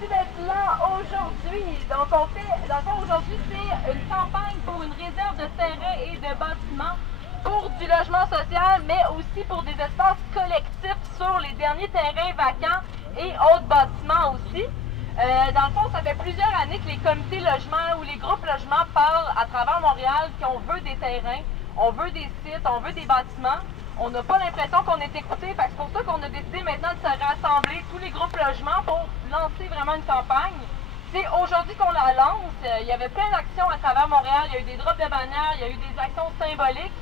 merci d'être là aujourd'hui. Donc, on fait, dans le fond, aujourd'hui, c'est une campagne pour une réserve de terrain et de bâtiments pour du logement social, mais aussi pour des espaces collectifs sur les derniers terrains vacants et autres bâtiments aussi. Dans le fond, ça fait plusieurs années que les comités logements ou les groupes logements parlent à travers Montréal qu'on veut des terrains, on veut des sites, on veut des bâtiments. On n'a pas l'impression qu'on est écouté, c'est pour ça qu'on a décidé maintenant de se rassembler tous les groupes logements pour lancer vraiment une campagne. C'est aujourd'hui qu'on la lance. Il y avait plein d'actions à travers Montréal. Il y a eu des drops de bannières, il y a eu des actions symboliques.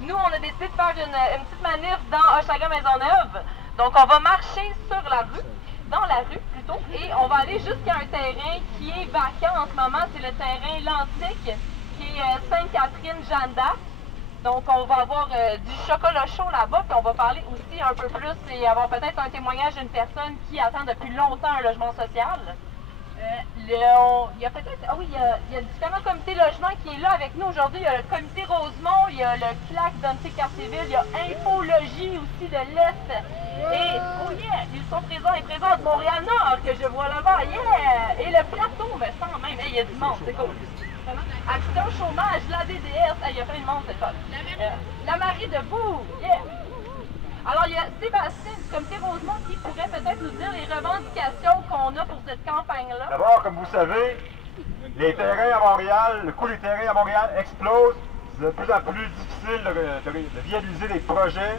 Nous, on a décidé de faire une petite manif dans Hochelaga Maisonneuve. Donc, on va marcher sur la rue, dans la rue plutôt, et on va aller jusqu'à un terrain qui est vacant en ce moment. C'est le terrain L'Antique, qui est Sainte-Catherine-Jeanne d'Arc. Donc, on va avoir du chocolat chaud là-bas, puis on va parler aussi un peu plus et avoir peut-être un témoignage d'une personne qui attend depuis longtemps un logement social. Il y a peut-être, il y a différents comités logements qui est là avec nous aujourd'hui. Il y a le comité Rosemont, il y a le CLAC d'Antique-Quartier-Ville, il y a Infologie aussi de l'Est. Et, oh yeah, ils sont présents et présentes Montréal-Nord que je vois là-bas, yeah! Et le plateau, me semble même, il y a du monde, c'est cool. Action chômage, la DDS, il y a plein de monde, c'est fun. La Marie debout, yeah! Alors, il y a Sébastien du comité Rosemont qui pourrait peut-être nous dire les revendications qu'on a pour cette campagne-là. D'abord, comme vous savez, les terrains à Montréal, le coût des terrains à Montréal explose. C'est de plus en plus difficile de viabiliser des projets.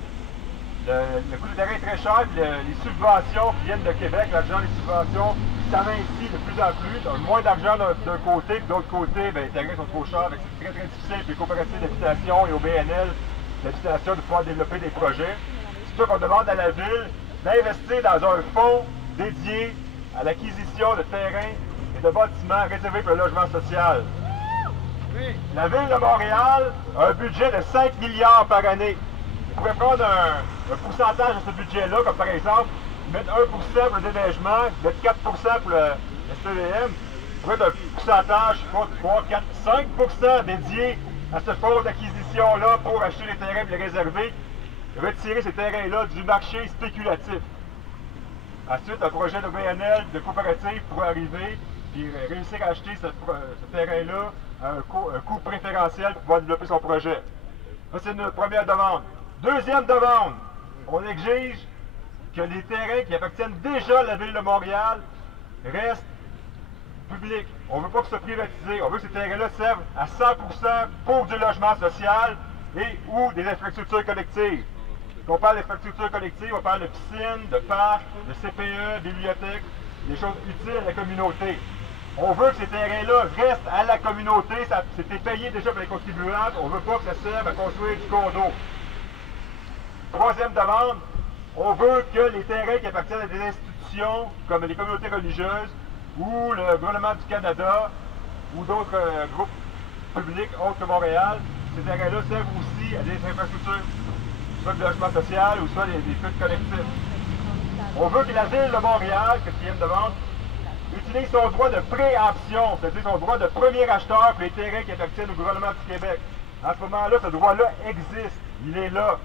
Le coût des terrains est très cher, puis les subventions qui viennent de Québec, l'argent des subventions, s'amincit de plus en plus. Donc, moins d'argent d'un côté, puis de l'autre côté, les terrains sont trop chers. C'est très, très difficile pour les coopératives d'habitation et au BNL d'habitation de pouvoir développer des projets. C'est pour ça qu'on demande à la Ville d'investir dans un fonds dédié à l'acquisition de terrains et de bâtiments réservés pour le logement social. Oui. La Ville de Montréal a un budget de 5 milliards par année. On pourrait prendre un pourcentage de ce budget-là, comme par exemple, mettre 1% pour le déneigement, mettre 4% pour le SPVM. On pourrait mettre un pourcentage, 3, 4, 5% dédié à ce fonds d'acquisition-là pour acheter les terrains et les réserver. Retirer ces terrains-là du marché spéculatif. Ensuite, un projet de BNL, de coopérative pourrait arriver et réussir à acheter ce terrain-là à un coût préférentiel pour pouvoir développer son projet. Ça, c'est une première demande. Deuxième demande, on exige que les terrains qui appartiennent déjà à la Ville de Montréal restent publics. On ne veut pas que ce soit privatisé. On veut que ces terrains-là servent à 100% pour du logement social et ou des infrastructures collectives. Quand on parle d'infrastructures collectives, on parle de piscines, de parcs, de CPE, bibliothèques, des choses utiles à la communauté. On veut que ces terrains-là restent à la communauté, c'était payé déjà par les contribuables, on ne veut pas que ça serve à construire du condo. Troisième demande, on veut que les terrains qui appartiennent à des institutions comme les communautés religieuses ou le gouvernement du Canada ou d'autres groupes publics autres que Montréal, ces terrains-là servent aussi à des infrastructures, soit de logement social ou soit des feux collectifs. On veut que la Ville de Montréal, quatrième demande, utilise son droit de préemption, c'est-à-dire son droit de premier acheteur pour les terrains qui appartiennent au gouvernement du Québec. En ce moment-là, ce droit-là existe, il est là.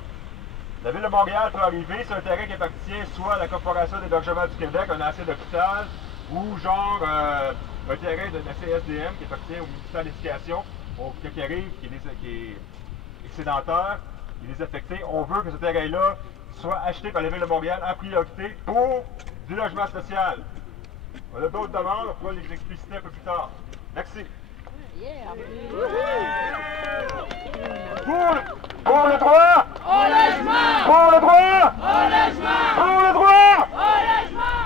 La Ville de Montréal peut arriver sur un terrain qui appartient soit à la Corporation d'hébergement du Québec, un ancien d'hôpital, ou genre un terrain de la CSDM qui appartient au ministère de l'Éducation, qui arrive, qui est excédentaire, qui est désaffecté. On veut que ce terrain-là soit acheté par la Ville de Montréal en priorité pour du logement social. On a d'autres demandes, on pourra les expliciter un peu plus tard. Merci. Pour le droit au logement! Pour le droit au logement! Pour le droit au logement!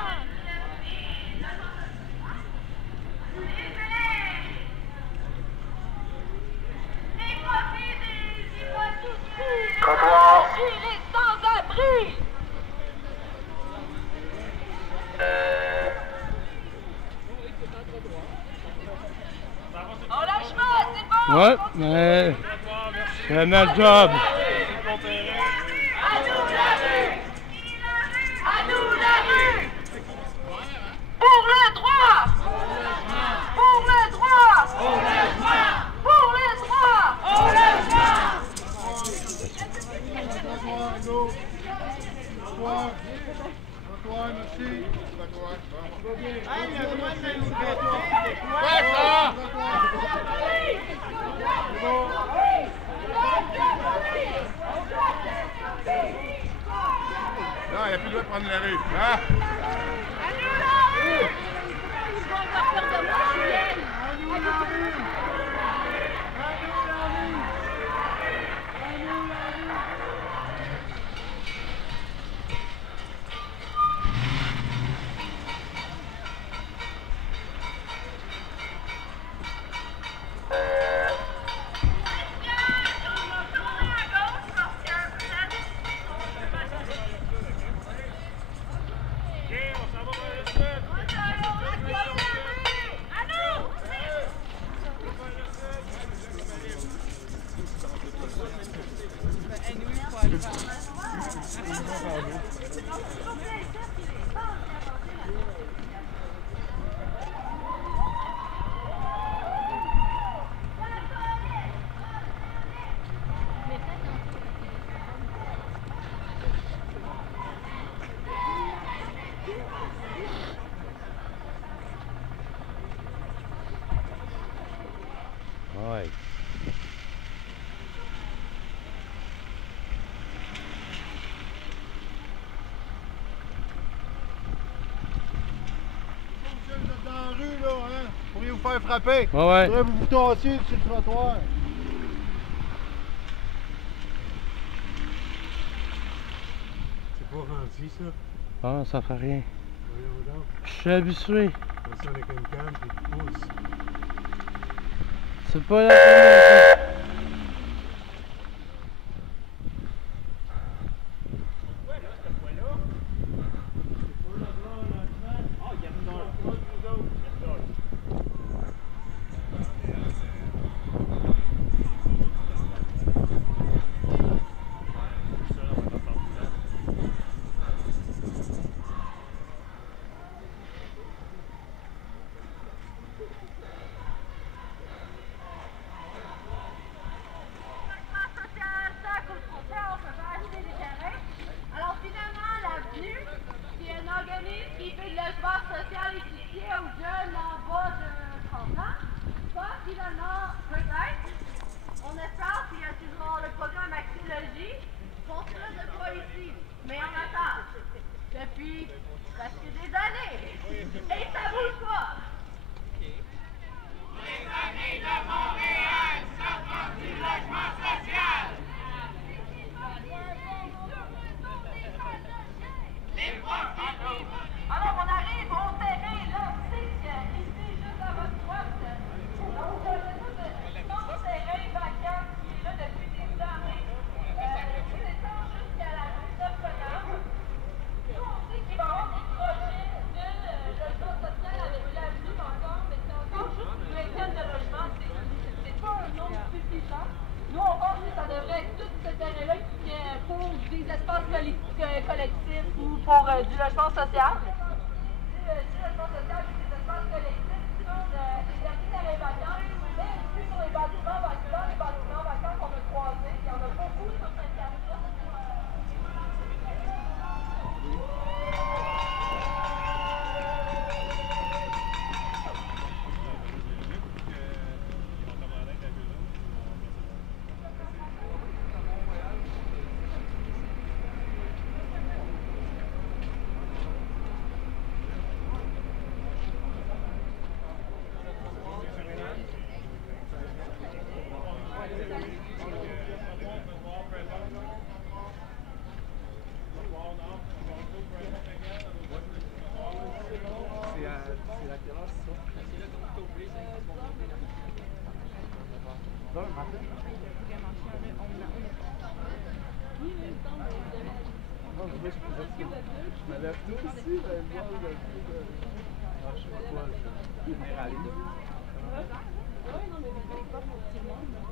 Trottoir. J'irai sans abri! Au logement, c'est bon! Ouais, mais c'est notre job. À nous la rue! À nous la rue! Pour le droit! Pour le droit! Au logement! Pour le droit! Au logement! Trottoir, merci. prendre la rue. Hein? Ouais. Dans la rue, là, hein? Pourriez vous faire frapper. Ouais. Faudrait vous tasser sur le trottoir. C'est pas gentil, ça. Ah, ça fait rien. Voyons donc. Je suis habitué. On ça avec une canne et tu pousses. C'est pas la première fois. Qui fait de logement social et soutien aux jeunes en bas de 30 ans. Ça, finalement, peut-être, on espère qu'il y a toujours le programme Axiologie, qu'on sera de pas ici, mais on attend. Depuis presque des années. Et ça bouge pas. Les amis de Montréal s'approchent du logement social. Alors, on arrive au terrain, là, ici, juste à votre droite. Donc, c'est un terrain vacant qui est là depuis des années. Il s'étend jusqu'à la rue Notre-Dame. Nous, on sait qu'il va y avoir des projets de logement social avec l'avenue encore, mais c'est encore juste une vingtaine de logements. C'est pas un nombre suffisant. Nous, on pense que ça devrait être tout ce terrain-là qui est pour des espaces collectifs ou pour du logement social. Du logement social et des espaces collectifs sur les derniers terrains vacants, mais aussi sur les bâtiments vacants qu'on a croisés. Il y en a beaucoup sur cette carte-là. Je me lève tout aussi, mais moi, je sais pas quoi, je généralise. Oui, non, mais pas pour tout le monde.